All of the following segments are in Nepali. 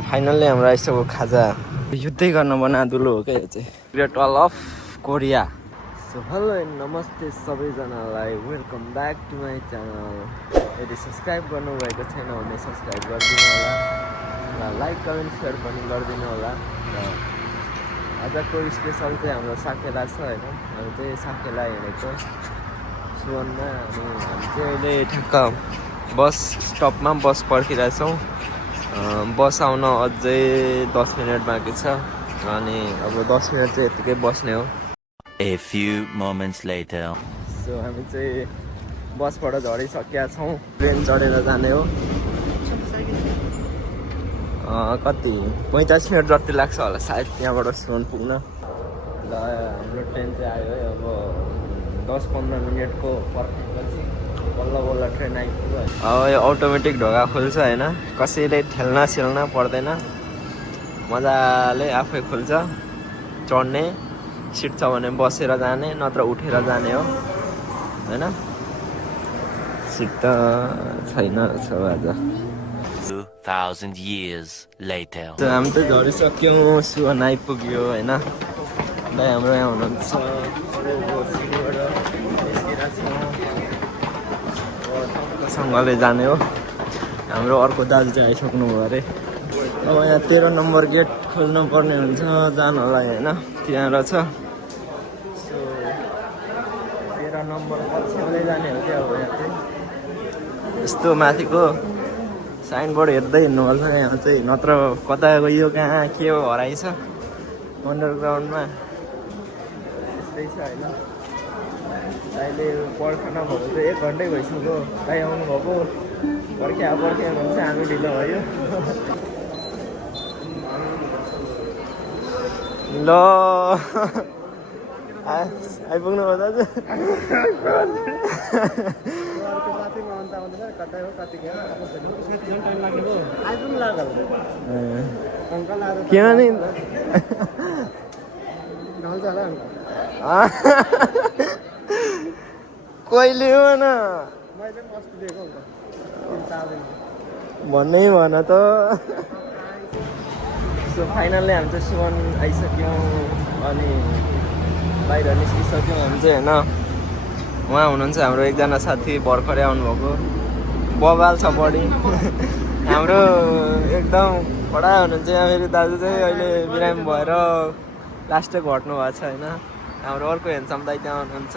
फाइनल्ली हाम्रो आइसक्यो खाजा युद्धै गर्न बनादुलो हो क्या यो चाहिँ Great Wall of Korea. So hello and नमस्ते सबैजनालाई, welcome back to my channel. यदि सब्सक्राइब गर्नुभएको छैन भने सब्सक्राइब गरिदिनु होला र लाइक कमेन्ट सेयर पनि गरिदिनु होला। र आजको स्पेसल चाहिँ हाम्रो साकेला छ होइन, हामी चाहिँ साकेला हिँडेको सुवनमा। अनि हामी चाहिँ अहिले ठ्याक्क बस स्टपमा बस पर्खिरहेछौँ। बस आउन अझै 10 मिनट बाँकी छ अनि अब 10 मिनट चाहिँ यतिकै बस्ने हो। A few moments later. So हामी चाहिँ बसबाट झरिसकेका छौँ, ट्रेन चढेर जाने हो। कति 45 मिनट जति लाग्छ होला सायद त्यहाँबाट सुन पुग्न। ल हाम्रो ट्रेन चाहिँ आयो है, अब 10-15 मिनटको पर्खेपछि बल्ल बल्ल ट्रेन आइपुग्यो। अब यो अटोमेटिक ढोका खोल्छ होइन, कसैले ठेल्न सेल्न पर्दैन, मजाले आफै खोल्छ। चढ्ने सिट छ भने बसेर जाने, नत्र उठेर जाने हो होइन। सिट त छैन छ आज। 2000 years later. हामी त झरिसक्यौँ, सुवन आइपुग्यो होइन। दाइ हाम्रो यहाँ हुनुहुन्छ, सँगले जाने हो। हाम्रो अर्को दाजु चाहिँ आइसक्नु भयो अरे। अब यहाँ 13 नम्बर गेट खोल्नु पर्ने हुन्छ जानलाई होइन, त्यहाँ रहेछ। सो 13 नम्बर पछ्याउँदै जाने हो क्या अब यहाँ चाहिँ। यस्तो माथिको साइनबोर्ड हेर्दै हिँड्नुपर्छ यहाँ चाहिँ, नत्र कता गयो कहाँ के हो हराइछ अन्डरग्राउन्डमा। यस्तै छ होइन। अहिले पर्खन भएको चाहिँ 1 घन्टै भइसक्यो। दाइ आउनुभएको, पर्ख्या हुन्छ, हामी ढिलो भयो। ल आइपुग्नु भयो दाजु। किनभने कहिले हो न भन्नै भन त। सो फाइनल्ली हामी चाहिँ सुवन आइसक्यौँ अनि बाहिर निस्किसक्यौँ हामी चाहिँ होइन। उहाँ हुनुहुन्छ हाम्रो एकजना साथी, भर्खरै आउनुभएको, बबाल छ बढी। हाम्रो एकदम कडा हुनुहुन्छ यहाँ फेरि दाजु चाहिँ, अहिले बिरामी भएर लास्टै घट्नु भएको छ होइन। हाम्रो अर्को हेन्सम दाइ त्यहाँ हुनुहुन्छ।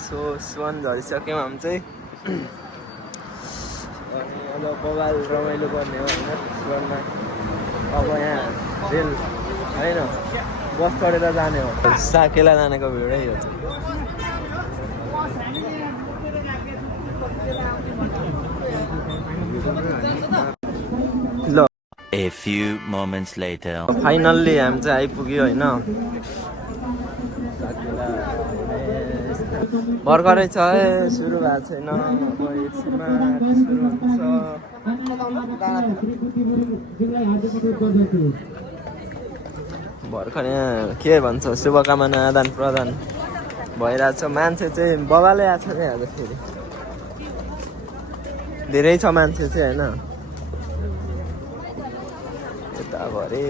सो सुवन झरिसक्यौँ हामी चाहिँ। अनि अब बबाल रमाइलो गर्ने हो होइन सुवनमा। अब यहाँ रेल होइन, बस चढेर जाने हो। साकेला जानेको भिडै हो चाहिँ। ल A few moments later. Finally हामी चाहिँ आइपुग्यो होइन। भर्खरै छ है, सुरु भएको छैन। अब एकछिनमा सुरु हुन्छ। भर्खर यहाँ के भन्छ शुभकामना आदान प्रदान भइरहेछ। मान्छे चाहिँ बबालै आएको छ क्या आज फेरि, धेरै छ मान्छे चाहिँ होइन। यताभरि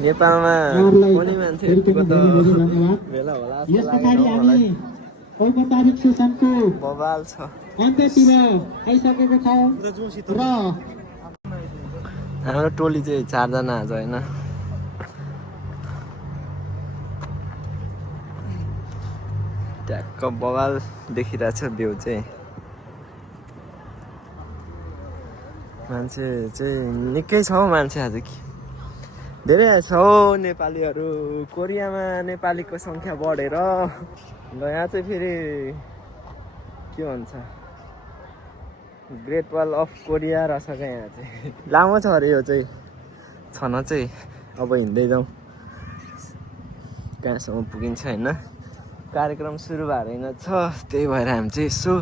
नेपालमा कुनै मान्छे यतिको त भेला होला जस्तो लागेको मलाई। औपचारिक सेसनको बबाल छ, अन्त्यतिर आइसकेको छ र हाम्रो टोली चाहिँ 4 जना आज होइन। ट्याक्क बबाल देखिरहेछ भ्यू चाहिँ। मान्छे चाहिँ निकै छ हौ मान्छे आज कि धेरै छ हौ। नेपालीहरू कोरियामा नेपालीको सङ्ख्या बढेर ल यहाँ चाहिँ फेरि के भन्छ ग्रेट वाल अफ कोरिया रहेछ क्या यहाँ चाहिँ। लामो छ अरे यो चाहिँ छन चाहिँ। अब हिँड्दै जाउँ कहाँसम्म पुगिन्छ होइन। कार्यक्रम सुरु भएर छ, त्यही भएर हामी चाहिँ यसो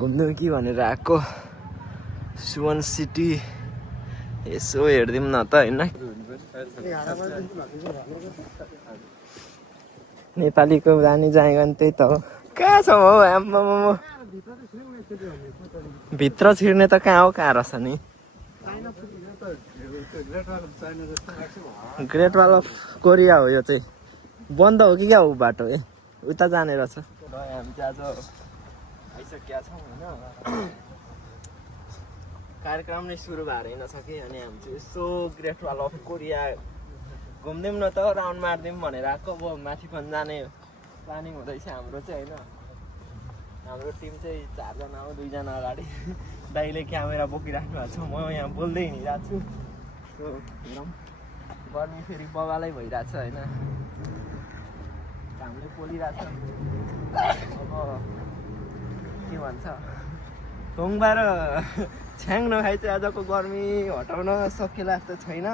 घुम्नु कि भनेर आएको। सुवन सिटी यसो हेरिदिउँ न त होइन। नेपालीको जाने जाने त्यही त हो। कहाँ छ हौ आम्मामा भित्र छिर्ने त कहाँ हो, कहाँ रहेछ नि? ग्रेट वाल अफ कोरिया हो यो चाहिँ। बन्द हो कि क्या हो बाटो? उता जाने रहेछ। हामी चाहिँ आज आइसकेका छौँ होइन, कार्यक्रम नै सुरु भएर रहेनछ कि। अनि हामी चाहिँ यसो ग्रेट वाल अफ कोरिया घुम्दैम न त, राउन्ड मारिदिउँ भनेर आएको। अब माथि पनि जाने प्लानिङ हुँदैछ हाम्रो चाहिँ होइन। हाम्रो टिम चाहिँ 4 जना हो, 2 जना अगाडि दाइले क्यामेरा बोकिराख्नु भएको छ, म यहाँ बोल्दै हिँडिरहेको छु। सो हेरौँ, गर्मी फेरि बगालै भइरहेछ होइन, घामले पोलिरहेछ। अब के भन्छ, थोङबाट छ्याङ नखाइ चाहिँ आजको गर्मी हटाउन सकिएला जस्तो छैन।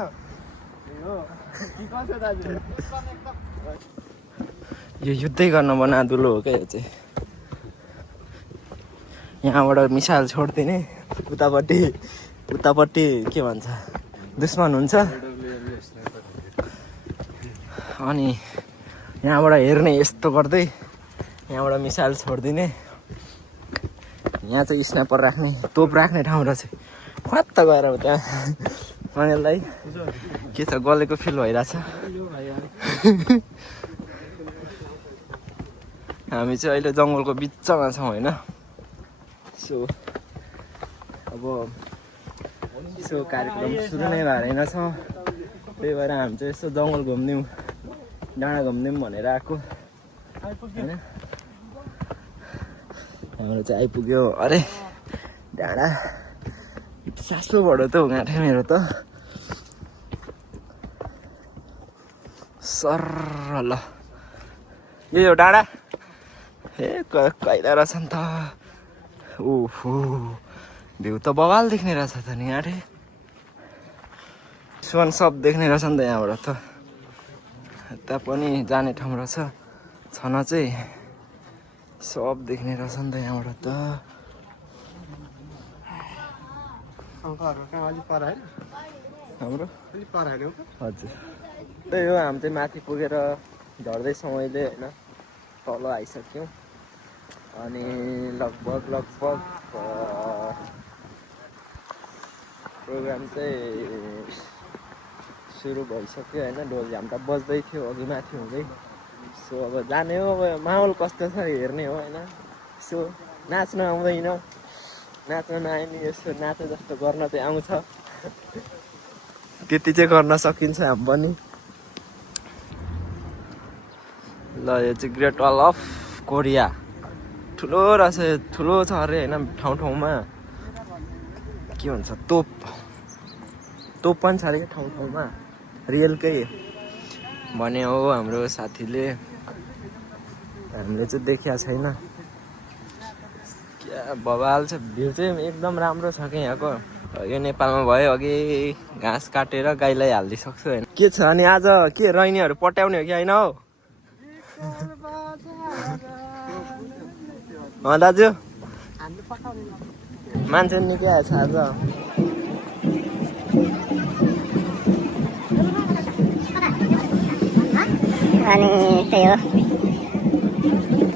यो युद्धै गर्न बनादुलो हो क्या यो चाहिँ। यहाँबाट मिसाइल छोडिदिने, उतापट्टि के भन्छ दुश्मन हुन्छ, अनि यहाँबाट हेर्ने यस्तो गर्दै यहाँबाट मिसाइल छोडिदिने। यहाँ चाहिँ स्नाइपर राख्ने, तोप राख्ने ठाउँ रहेछ। फत्त गएर त्यहाँ अनिललाई के छ, गलेको फिल भइरहेछ। हामी चाहिँ अहिले जङ्गलको बिचमा छौँ होइन। सो अब यसो कार्यक्रम सुरु नै भएर रहेनछ, त्यही भएर हामी चाहिँ यसो जङ्गल घुम्दिउँ, डाँडा घुम्दिउँ भनेर आएको होइन। हाम्रो चाहिँ आइपुग्यो। अरे डाँडा सासोबाट त गाँठे मेरो त सर। ल यो डाँडा कहिँदा रहेछ नि त। ओहो, भ्यू त बवाल देख्ने रहेछ त नि। गाँठे सुन सब देख्ने रहेछ नि त यहाँबाट त। यता पनि जाने ठाउँ रहेछ, छन चाहिँ सब देख्ने रहेछ नि त यहाँबाट त। हाम्रो हजुर त्यही हो, हामी चाहिँ माथि पुगेर झर्दैछौँ अहिले होइन, तल आइसक्यौँ। अनि लगभग प्रोग्राम चाहिँ सुरु भइसक्यो होइन। ढोल झ्याम्टा बज्दै थियो अघि माथि हुँदै। सो अब जाने हो, अब माहौल कस्तो छ हेर्ने हो होइन। सो नाच्न आउँदैन, नाच्न नआए नि यसो नाचे जस्तो गर्न चाहिँ आउँछ, त्यति चाहिँ गर्न सकिन्छ हामी पनि। ल यो चाहिँ ग्रेट वाल अफ कोरिया, ठुलो रहेछ, ठुलो छ अरे होइन। ठाउँ ठाउँमा के भन्छ तोप पनि छ अरे ठाउँ ठाउँमा, रियलकै भने हो हाम्रो साथीले। हामीले चाहिँ देखिया छैन। क्या बवाल छ, भ्यू चाहिँ एकदम राम्रो छ क्या यहाँको। यो नेपालमा भयो अघि घाँस काटेर गाईलाई हालिदिइसक्छु होइन। के छ अनि आज के रैनीहरू पट्याउने हो कि होइन हौ? दाजु मान्छे निकै आएछ आज। अनि त्यही हो,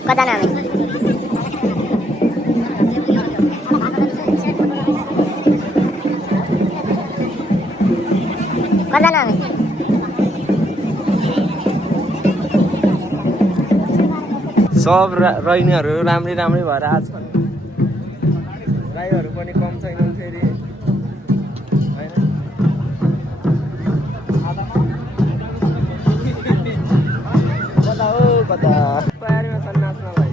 कजना हामी सब रैनीहरू राम्रै भएर आएको छ। गाईहरू पनि कम छैनन् फेरि होइन। कता हो कता तयारीमा छन् नाच्नलाई।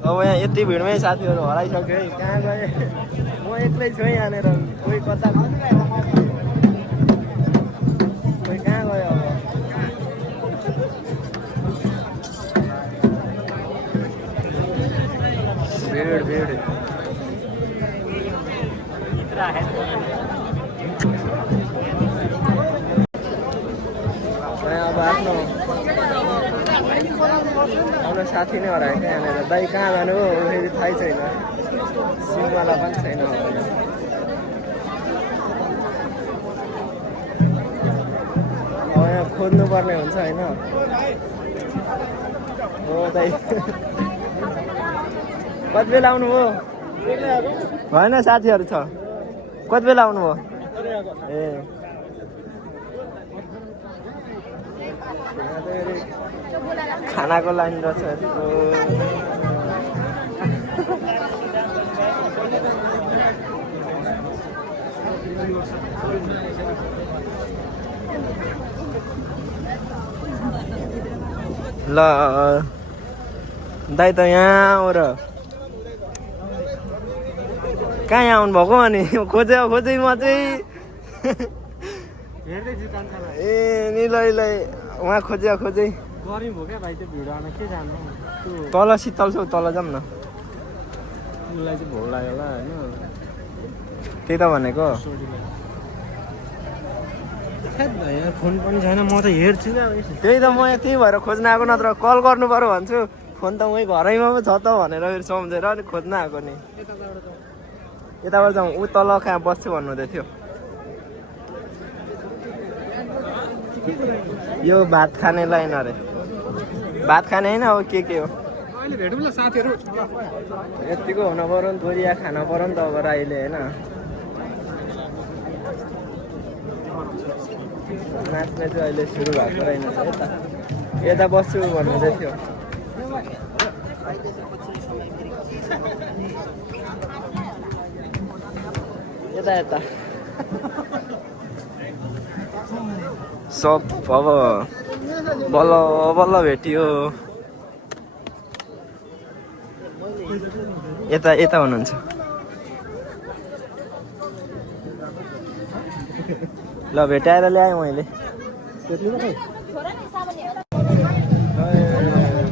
अब यहाँ यति भिडमै साथीहरू हराइसक्यो है, कहाँ गए? म एक्लै छु यहाँनिर, कोही कता कोही कहाँ गयो अब? भिड अब आफ्नो साथी नै हरायो क्या यहाँनिर। दाइ कहाँ जानु हो फेरि थाहै छैन, सिमवाला पनि छैन। खोज्नु पर्ने हुन्छ होइन हो दाइ कति बेला आउनुभयो होइन साथीहरू छ कति बेला आउनुभयो ए खानाको लाइन रहेछ ल दाइ त यहाँ हो र कहाँ यहाँ आउनुभएको अनि खोजेँ म चाहिँ ए नि ल उहाँ खोजेँ तल शीतल छ तल जाऊँ न त्यही त भनेको फोन पनि छैन म त हेर्छु त्यही त म त्यही भएर खोज्न आएको नत्र कल गर्नु पर्यो भन्छु फोन त मै घरैमा पो छ त भनेर फेरि सम्झेर अनि खोज्न आएको नि यताबाट जाउँ ऊ तल कहाँ बस्छु भन्नुहुँदै थियो यो भात खाने लाइन अरे भात खाने होइन अब के हो अहिले भेटौँ न साथीहरू यतिको हुन पर्यो नि कोरिया खानु पर्यो नि त अब अहिले होइन नाच्ने चाहिँ अहिले सुरु भएको रहेन यता बस्छु भन्नुहुँदै थियो यता सब अब बल्ल भेटियो यता हुनुहुन्छ ल भेटाएर ल्याएँ मैले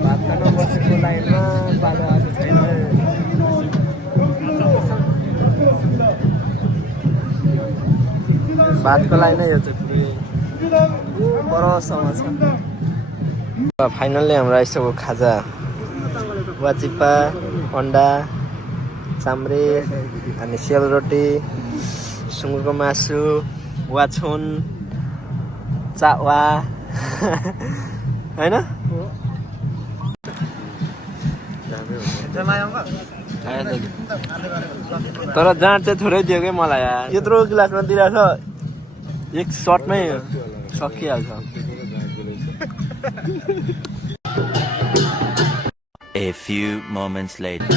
भात खान बसेको लाइनमा बालो आएको छैन भातको लाइन यो चाहिँ परसम्म छ फाइनल्ली हाम्रो आइसक्यो खाजा वाचिप्पा अन्डा चाम्रे अनि सेलरोटी सुँगुरको मासु वाछुन चावा होइन तर जाँड चाहिँ थोरै दियो कि मलाई यत्रो गिलासमा दिइरहेको छ एक सर्टमै सकिहाल्छ A few moments later.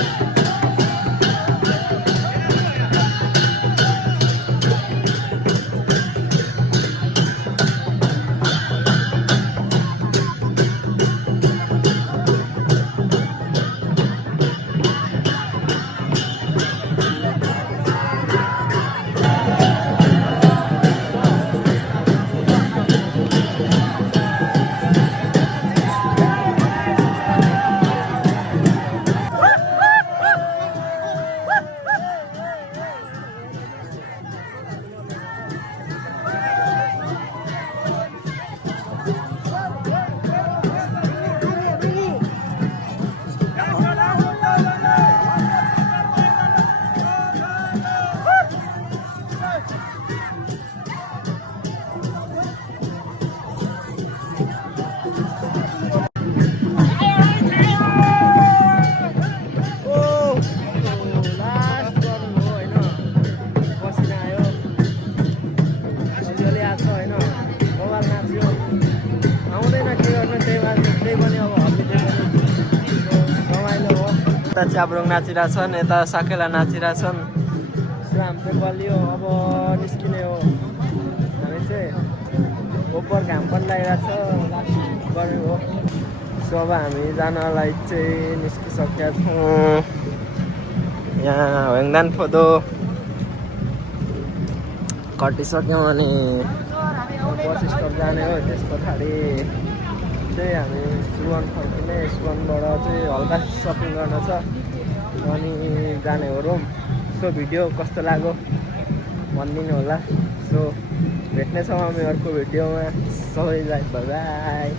यता च्याब्रोङ नाचिरहेछन् यता साकेला नाचिरहेछन् श्राम चाहिँ बलियो अब निस्किने हो हामी चाहिँ ओपर घाम पनि लागिरहेको छ गर्मी हो सो अब हामी जानलाई चाहिँ निस्किसकेका छौँ यहाँ हेङदान फोदो कटिसक्यौँ अनि बस स्टप जाने हो त्यस पछाडि चाहिँ हामी सुवन फर्किने सुवनबाट चाहिँ हल्का सपिङ गर्न छ अनि जाने हो रुम सो भिडियो कस्तो लाग्यो भनिदिनु होला सो भेट्नेछौँ हामी अर्को भिडियोमा सबैलाई बाई बाई।